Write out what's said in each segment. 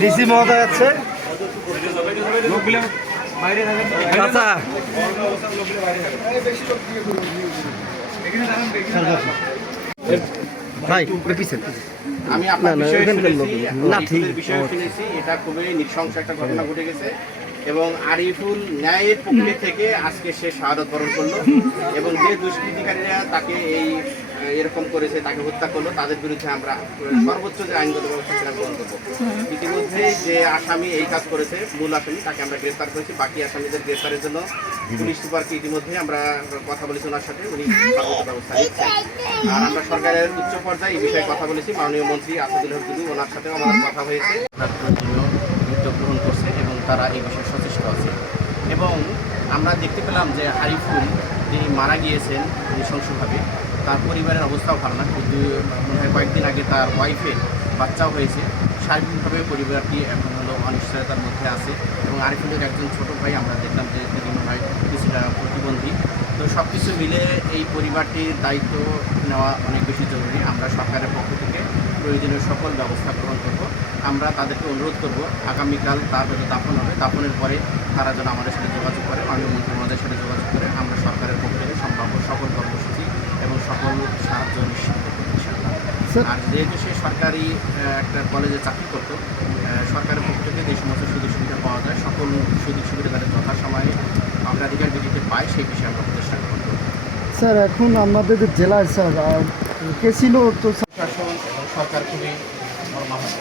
DC মহোদয় আছে আচ্ছা ভাই আমি আপনার বিষয়ে শুনেছি এটা খুবই নৃশংস একটা ঘটনা ঘটে গেছে এবং আরিফুল ন্যায়ের পক্ষে থেকে আজকে সে শাহাদত বরণ করলো এবং যে দুষ্কৃতিকারীরা তাকে এরকম করেছে, তাকে হত্যা করলো, তাদের বিরুদ্ধে আমরা সর্বোচ্চ যে আইনগত ব্যবস্থা সেটা গ্রহণ করবো। ইতিমধ্যে যে আসামি এই কাজ করেছে, মূল আসামি, তাকে আমরা গ্রেফতার করেছি। বাকি আসামিদের গ্রেফতারের জন্য পুলিশ সুপারকে ইতিমধ্যে আমরা কথা বলেছি, ওনার সাথে উনি সর্বোচ্চ ব্যবস্থা নিচ্ছেন। আর আমরা সরকারের উচ্চ পর্যায়ে এই বিষয়ে কথা বলেছি, মাননীয় মন্ত্রী আসাদুল হক দুদু, ওনার সাথেও আমাদের কথা হয়েছে। উদ্যোগ গ্রহণ করছে এবং তারা এই বিষয়ে সচেষ্ট আছে। এবং আমরা দেখতে পেলাম যে আরিফুল যিনি মারা গিয়েছেন নৃশংসভাবে, তার পরিবারের অবস্থাও ভালো না। কিন্তু মনে হয় কয়েকদিন আগে তার ওয়াইফের বাচ্চাও হয়েছে। সার্বিকভাবে পরিবারটি এখন হলো অনিশ্চয়তার মধ্যে আছে এবং আরিফুলের একজন ছোট ভাই আমরা দেখলাম যে তিনি মনে হয় কিছুটা প্রতিবন্ধী। তো সব কিছু মিলে এই পরিবারটির দায়িত্ব নেওয়া অনেক বেশি জরুরি। আমরা সরকারের পক্ষ থেকে প্রয়োজনীয় সকল ব্যবস্থা গ্রহণ করব। আমরা তাদেরকে অনুরোধ করব, আগামীকাল তার হয়তো দাফন হবে, দাফনের পরে তারা যেন আমাদের সাথে যোগাযোগ করে, মাননীয় মন্ত্রী মহোদয়ের সাথে যোগাযোগ করে আমরা সরকারের পক্ষ থেকে সম্ভাব্য সকল কর্মসূচি এবং সকল সাহায্য নিশ্চিত করব। আর যেহেতু সে সরকারি একটা কলেজে চাকরি করতো, সরকারের পক্ষ থেকে যে সমস্ত সুযোগ সুবিধা পাওয়া যায় সকল সুযোগ সুবিধা তাদের যথাসময়ে অগ্রাধিকার ভিত্তিতে পায়, সেই বিষয়ে আমরা প্রচেষ্টা গ্রহণ করব। স্যার এখন আমাদের জেলায় স্যার কে ছিল তো প্রশাসন এবং সরকার খুবই মর্মাহত।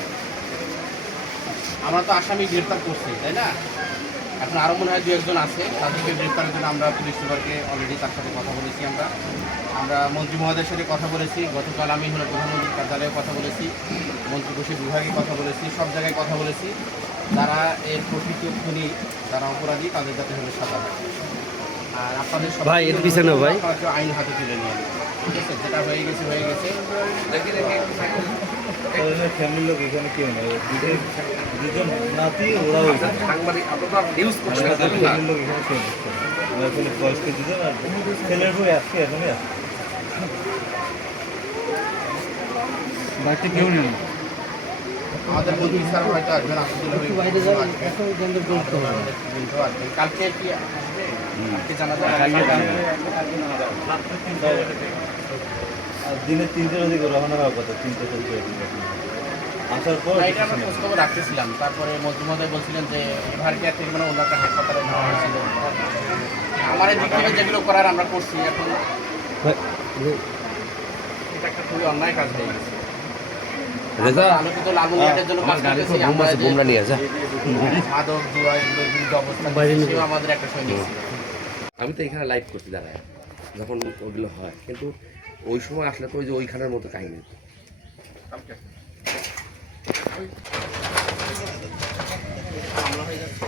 আমরা তো আসামি গ্রেপ্তার করছি, তাই না? এখন আরও মনে হয় দু একজন আছে, তাদেরকে গ্রেপ্তারের জন্য আমরা পুলিশ সুপারকে অলরেডি তার সাথে কথা বলেছি। আমরা মন্ত্রী মহোদয়ের সাথে কথা বলেছি। গতকাল আমি হলো প্রধানমন্ত্রীর কার্যালয়ে কথা বলেছি, মন্ত্রী পরিষদ বিভাগে কথা বলেছি, সব জায়গায় কথা বলেছি। যারা এর প্রকৃত খুনি, যারা অপরাধী, তাদের যাতে হলে সাজা হয়। আর আপনাদের সবাই এর পিছনে ভাই আইন হাতে তুলে নিয়ে নেবে, ঠিক আছে? যেটা হয়ে গেছে হয়ে গেছে। ফ্যামিলির লোক এখানে কেউ নেই, দুজন নাতি ওরা সাংবাদিক আপনারা নিউজ করছেন, ফ্যামিলির লোক এখানে কেউ নেই, এখন বয়স্ক দুজন আর ছেলের বই আজকে এখনই আসছে, বাড়িতে কেউ নেই। আমাদের মন্ত্রী স্যার হয়তো আসবেন, কালকে কি আজকে জানা যায়? দিনে 3টের অধিক রওনা হওয়ার কথা, 3টে আসার পর এটা আমরা খোঁজখবর রাখতেছিলাম। তারপরে মন্ত্রী মহোদয় বলছিলেন যে এভার কেয়ার থেকে মানে ওনার হাসপাতালে নেওয়া হয়েছিল। আমার দিক থেকে যেগুলো করার আমরা করছি। এখন এটা একটা খুবই অন্যায় কাজ হয়ে গেছে। আলোকিত লালমনিরহাটের জন্য কাজ করতেছি আমরা, মাদক জুয়া এগুলোর বিরুদ্ধে অবস্থান, সেও আমাদের একটা সৈনিক ছিল। আমি তো এখানে লাইভ করতে দাঁড়ায় যখন ওগুলো হয়, কিন্তু ওই সময় আসলে তো ওই যে ওইখানের মতো কাহিনী। হামলা হয়ে যাচ্ছে,